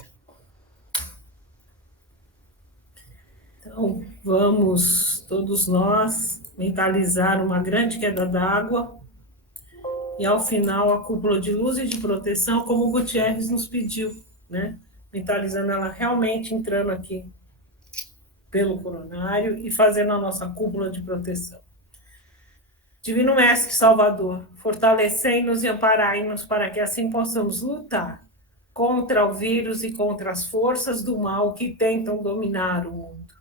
Então, vamos todos nós mentalizar uma grande queda d'água e, ao final, a cúpula de luz e de proteção, como o Gutierrez nos pediu, né? Mentalizando ela realmente entrando aqui pelo coronário e fazendo a nossa cúpula de proteção. Divino Mestre Salvador, fortalecei-nos e amparai-nos para que assim possamos lutar contra o vírus e contra as forças do mal que tentam dominar o mundo.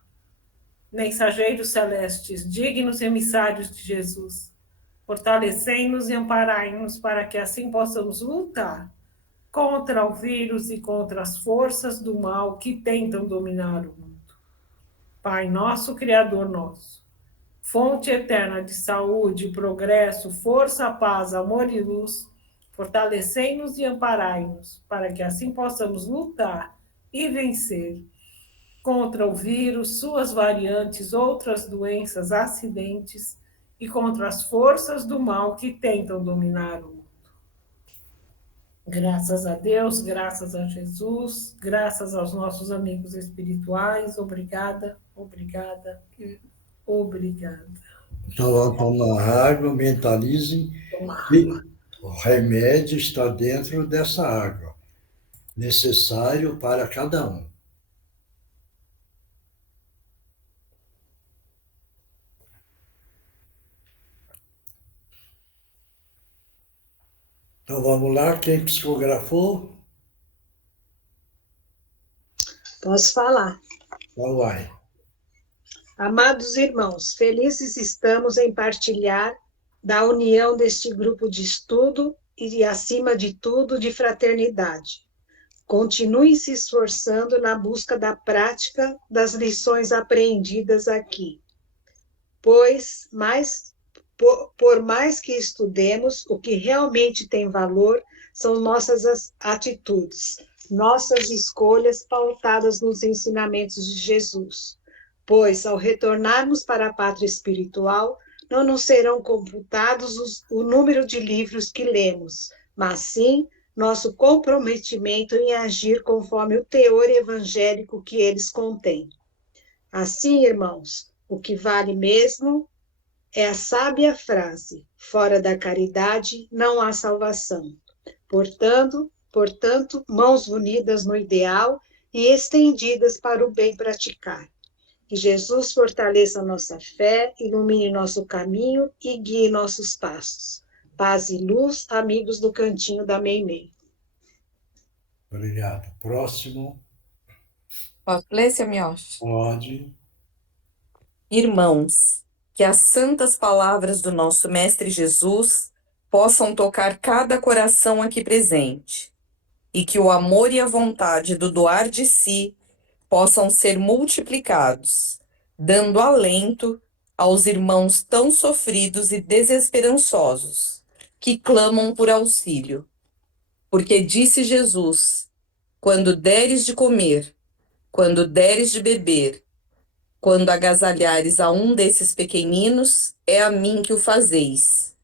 Mensageiros celestes, dignos emissários de Jesus, fortalecei-nos e amparai-nos para que assim possamos lutar contra o vírus e contra as forças do mal que tentam dominar o mundo. Pai nosso, Criador nosso, fonte eterna de saúde, progresso, força, paz, amor e luz, fortalecei-nos e amparai-nos, para que assim possamos lutar e vencer contra o vírus, suas variantes, outras doenças, acidentes e contra as forças do mal que tentam dominar o mundo. Graças a Deus, graças a Jesus, graças aos nossos amigos espirituais, obrigada, obrigada e obrigada. Então, vamos tomar água, mentalizem que o remédio está dentro dessa água, necessário para cada um. Então, vamos lá, quem psicografou? Posso falar. Então, vai. Amados irmãos, felizes estamos em partilhar da união deste grupo de estudo e, acima de tudo, de fraternidade. Continuem se esforçando na busca da prática das lições aprendidas aqui, pois por mais que estudemos, o que realmente tem valor são nossas atitudes, nossas escolhas pautadas nos ensinamentos de Jesus. Pois, ao retornarmos para a pátria espiritual, não nos serão computados o número de livros que lemos, mas sim nosso comprometimento em agir conforme o teor evangélico que eles contêm. Assim, irmãos, o que vale mesmo é a sábia frase: fora da caridade não há salvação. Portanto, mãos unidas no ideal e estendidas para o bem praticar. Que Jesus fortaleça nossa fé, ilumine nosso caminho e guie nossos passos. Paz e luz, amigos do Cantinho da Meimei. Obrigado. Próximo. Posso ler, seu Mioshi? Pode. Irmãos, que as santas palavras do nosso Mestre Jesus possam tocar cada coração aqui presente, e que o amor e a vontade do doar de si possam ser multiplicados, dando alento aos irmãos tão sofridos e desesperançosos, que clamam por auxílio. Porque disse Jesus: quando deres de comer, quando deres de beber, quando agasalhares a um desses pequeninos, é a mim que o fazeis,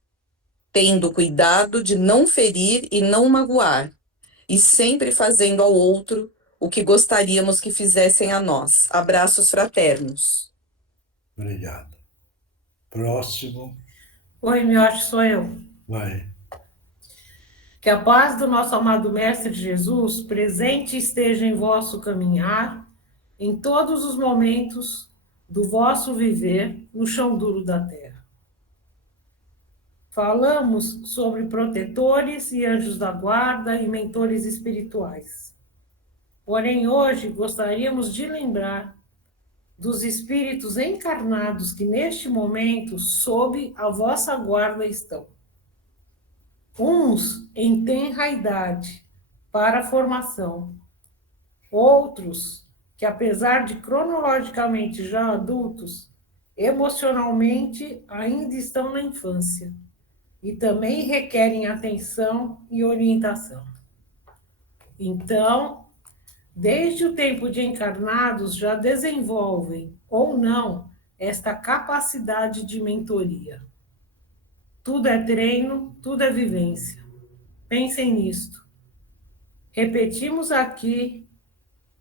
tendo cuidado de não ferir e não magoar, e sempre fazendo ao outro o que gostaríamos que fizessem a nós. Abraços fraternos. Obrigado. Próximo. Oi, Miote, sou eu. Vai. Que a paz do nosso amado Mestre Jesus presente esteja em vosso caminhar, em todos os momentos do vosso viver no chão duro da terra. Falamos sobre protetores e anjos da guarda e mentores espirituais. Porém, hoje gostaríamos de lembrar dos espíritos encarnados que neste momento sob a vossa guarda estão. Uns em tenra idade para a formação, outros que, apesar de cronologicamente já adultos, emocionalmente ainda estão na infância e também requerem atenção e orientação. Então, desde o tempo de encarnados já desenvolvem, ou não, esta capacidade de mentoria. Tudo é treino, tudo é vivência. Pensem nisto. Repetimos aqui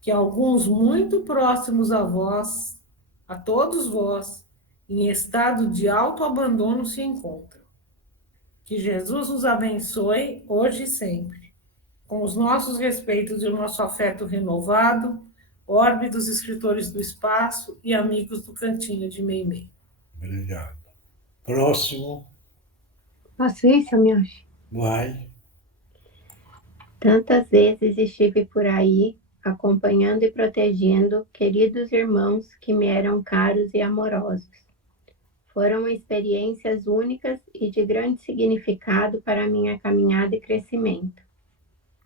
que alguns muito próximos a vós, a todos vós, em estado de autoabandono se encontram. Que Jesus os abençoe hoje e sempre. Com os nossos respeitos e o nosso afeto renovado, orbe dos escritores do espaço e amigos do Cantinho de Meimei. Obrigado. Próximo. Posso ir, seu Mioche? Vai. Tantas vezes estive por aí, acompanhando e protegendo queridos irmãos que me eram caros e amorosos. Foram experiências únicas e de grande significado para a minha caminhada e crescimento.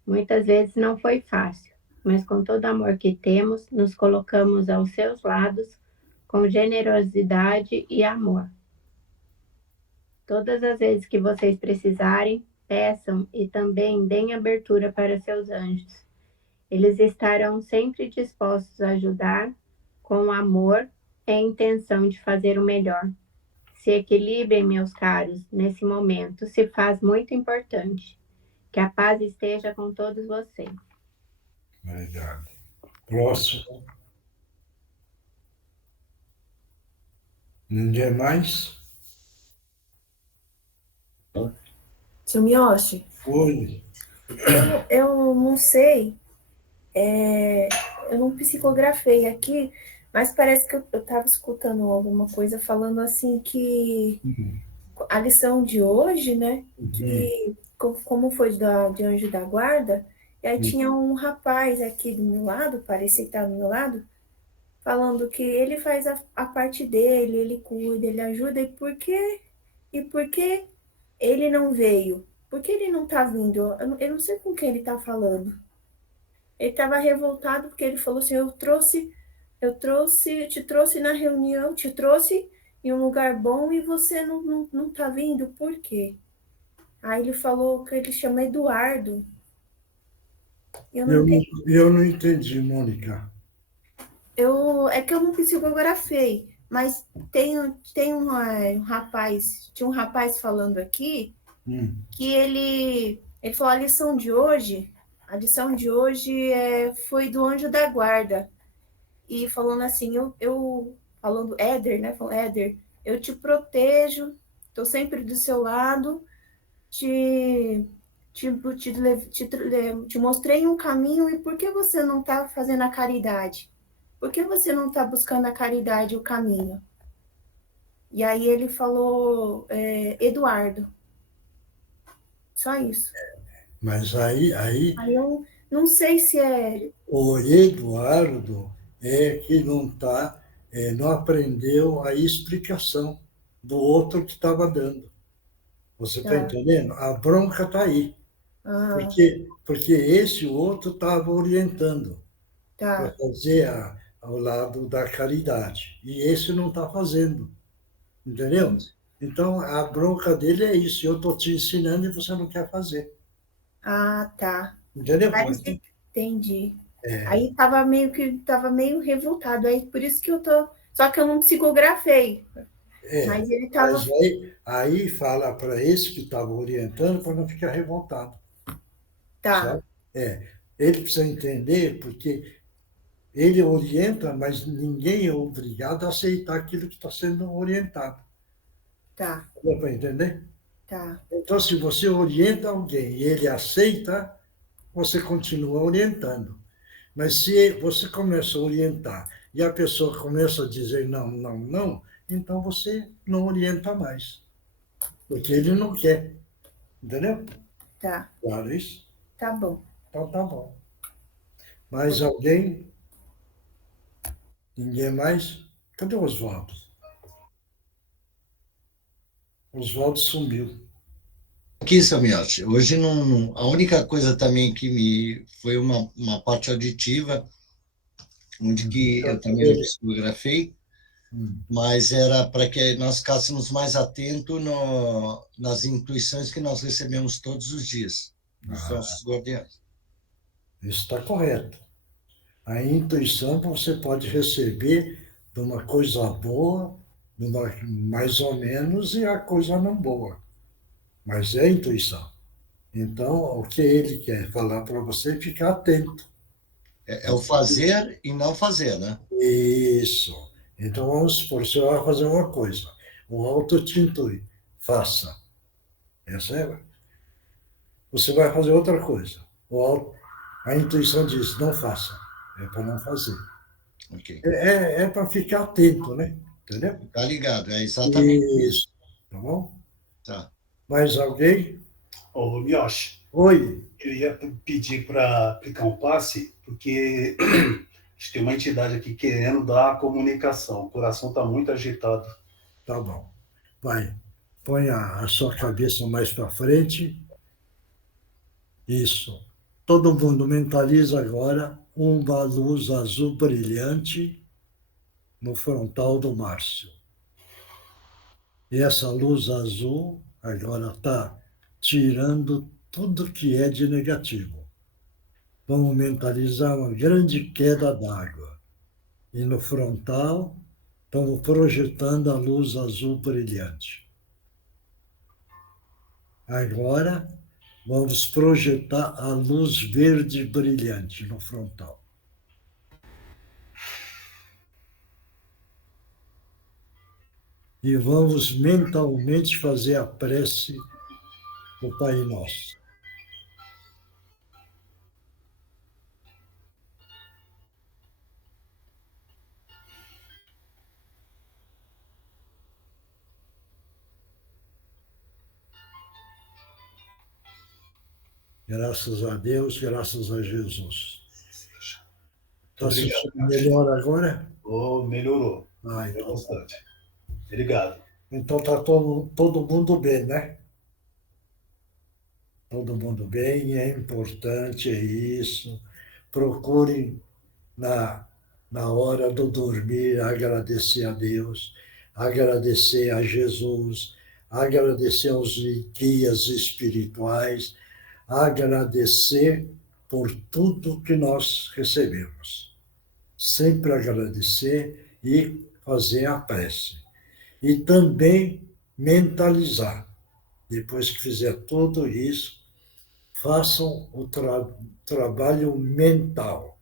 Muitas vezes não foi fácil, mas com todo o amor que temos, nos colocamos aos seus lados com generosidade e amor. Todas as vezes que vocês precisarem, peçam e também deem abertura para seus anjos. Eles estarão sempre dispostos a ajudar com amor e a intenção de fazer o melhor. Se equilibrem, meus caros, nesse momento se faz muito importante. Que a paz esteja com todos vocês. Obrigado. Próximo. Ninguém mais? Seu Mioshi, Oi. eu não sei, eu não psicografei aqui, mas parece que eu estava escutando alguma coisa falando assim que a lição de hoje, né, que como foi de Anjo da Guarda, e aí tinha um rapaz aqui do meu lado, parecia que estava do meu lado, falando que ele faz a parte dele, ele cuida, ele ajuda, e por que ele não veio? Por que ele não está vindo? Eu não sei com quem ele está falando. Ele estava revoltado porque ele falou assim, te trouxe na reunião, te trouxe em um lugar bom e você não tá vindo, por quê? Aí ele falou que ele chama Eduardo. Eu não entendi, Mônica. É que eu não psicografei, mas tem um rapaz, tinha um rapaz falando aqui, que ele falou a lição de hoje foi do Anjo da Guarda, e falando assim, falando Éder, né, falando Éder, eu te protejo, estou sempre do seu lado, te mostrei um caminho, e por que você não está fazendo a caridade? Por que você não está buscando a caridade, o caminho? E aí ele falou, Eduardo. Só isso. Mas aí eu não sei se é... O Eduardo é que não aprendeu a explicação do outro que estava dando. Você está Tá. entendendo? A bronca está aí. Ah, Porque esse outro estava orientando para tá. fazer ao lado da caridade. E esse não está fazendo. Entendeu? Entendi. Então, a bronca dele é isso. Eu estou te ensinando e você não quer fazer. Ah, tá. Entendeu? Parece... Entendi. É, Aí tava meio revoltado. Aí por isso que eu tô. Só que eu não psicografei. Mas ele tava. mas aí fala para esse que estava orientando para não ficar revoltado. Tá, Sabe? Ele precisa entender, porque ele orienta, mas ninguém é obrigado a aceitar aquilo que está sendo orientado. tá, Dá para entender? tá. Então, se você orienta alguém e ele aceita, você continua orientando. Mas se você começa a orientar e a pessoa começa a dizer não, não, não, então você não orienta mais. Porque ele não quer. Entendeu? Tá, Claro isso? tá bom. Então tá bom. Mais alguém? Ninguém mais? Cadê o Oswaldo? Oswaldo sumiu. Aqui, Samiotti, hoje não, a única coisa também que me foi uma parte auditiva, onde que eu também não psicografei, mas era para que nós ficássemos mais atentos nas intuições que nós recebemos todos os dias, dos nossos guardiães. Isso está correto. A intuição você pode receber de uma coisa boa, de uma mais ou menos, e a coisa não boa. Mas é intuição. Então, o que ele quer falar para você é ficar atento. É o fazer e não fazer, né? Isso. Então, vamos supor, você vai fazer uma coisa. O auto te intui. Faça. Essa é. Você vai fazer outra coisa. A intuição diz, não faça. É para não fazer. Okay. É para ficar atento, né? Entendeu? Ficar ligado, é exatamente isso. Tá bom? Tá. Mais alguém? Ô, Miyoshi. Oi. Eu ia pedir para aplicar um passe, porque a gente tem uma entidade aqui querendo dar a comunicação. O coração está muito agitado. Tá bom. Vai. Põe a sua cabeça mais para frente. Isso. Todo mundo mentaliza agora uma luz azul brilhante no frontal do Márcio. E essa luz azul agora está tirando tudo que é de negativo. Vamos mentalizar uma grande queda d'água. E no frontal, estamos projetando a luz azul brilhante. Agora, vamos projetar a luz verde brilhante no frontal. E vamos mentalmente fazer a prece do Pai Nosso. Graças a Deus, graças a Jesus. Está sentindo melhor agora? Melhorou. Então, bastante. Obrigado. Então está todo mundo bem, né? Todo mundo bem, é importante, é isso. Procurem, na hora do dormir, agradecer a Deus, agradecer a Jesus, agradecer aos guias espirituais, agradecer por tudo que nós recebemos. Sempre agradecer e fazer a prece. E também mentalizar. Depois que fizer tudo isso, façam o trabalho mental.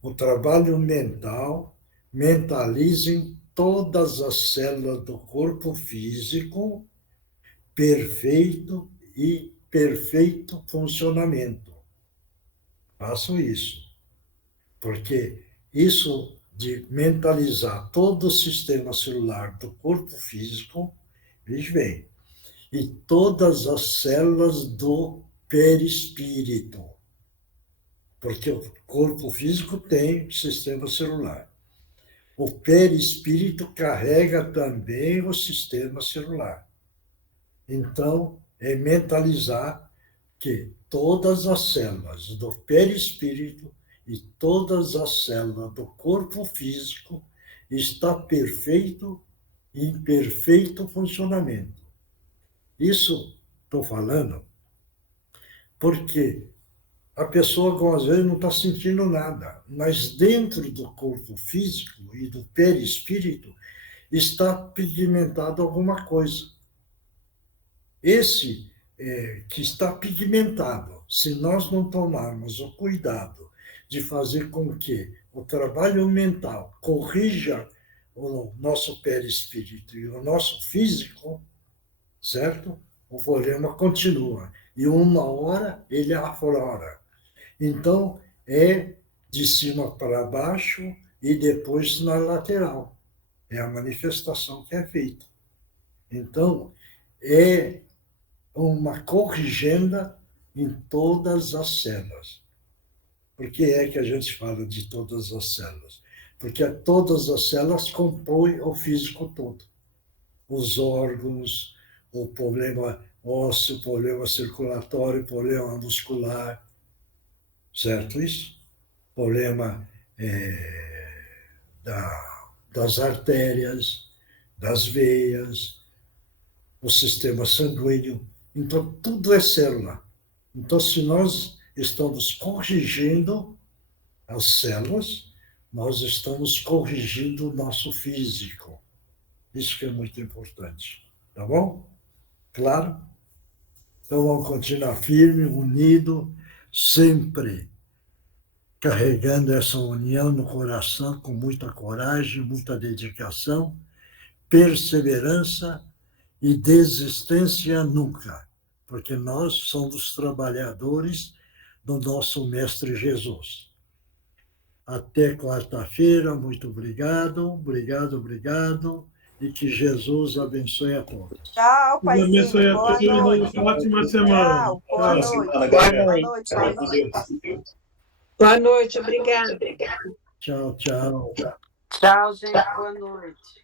O trabalho mental, mentalizem todas as células do corpo físico perfeito e perfeito funcionamento. Façam isso. Porque isso de mentalizar todo o sistema celular do corpo físico, veja bem, e todas as células do perispírito. Porque o corpo físico tem sistema celular. O perispírito carrega também o sistema celular. Então, é mentalizar que todas as células do perispírito e todas as células do corpo físico está perfeito, em perfeito funcionamento. Isso estou falando porque a pessoa, às vezes, não está sentindo nada, mas dentro do corpo físico e do perispírito está pigmentado alguma coisa. Esse que está pigmentado, se nós não tomarmos o cuidado de fazer com que o trabalho mental corrija o nosso perispírito e o nosso físico, certo? O problema continua. E uma hora ele aflora. Então, é de cima para baixo e depois na lateral. É a manifestação que é feita. Então, é uma corrigenda em todas as células. Por que é que a gente fala de todas as células? Porque todas as células compõem o físico todo. Os órgãos, o problema ósseo, o problema circulatório, o problema muscular, certo isso? Problema das artérias, das veias, o sistema sanguíneo. Então, tudo é célula. Então, se nós estamos corrigindo as células, nós estamos corrigindo o nosso físico. Isso que é muito importante. Tá bom? Claro? Então, vamos continuar firme, unido, sempre carregando essa união no coração com muita coragem, muita dedicação, perseverança e desistência nunca, porque nós somos trabalhadores do nosso Mestre Jesus. Até quarta-feira, muito obrigado, obrigado, e que Jesus abençoe a todos. Tchau, Paizinho. Abençoe a Boa noite. Ótima semana. Tchau, boa noite. Boa noite. Boa noite, obrigada. Tchau, tchau. Tchau, gente. Boa noite.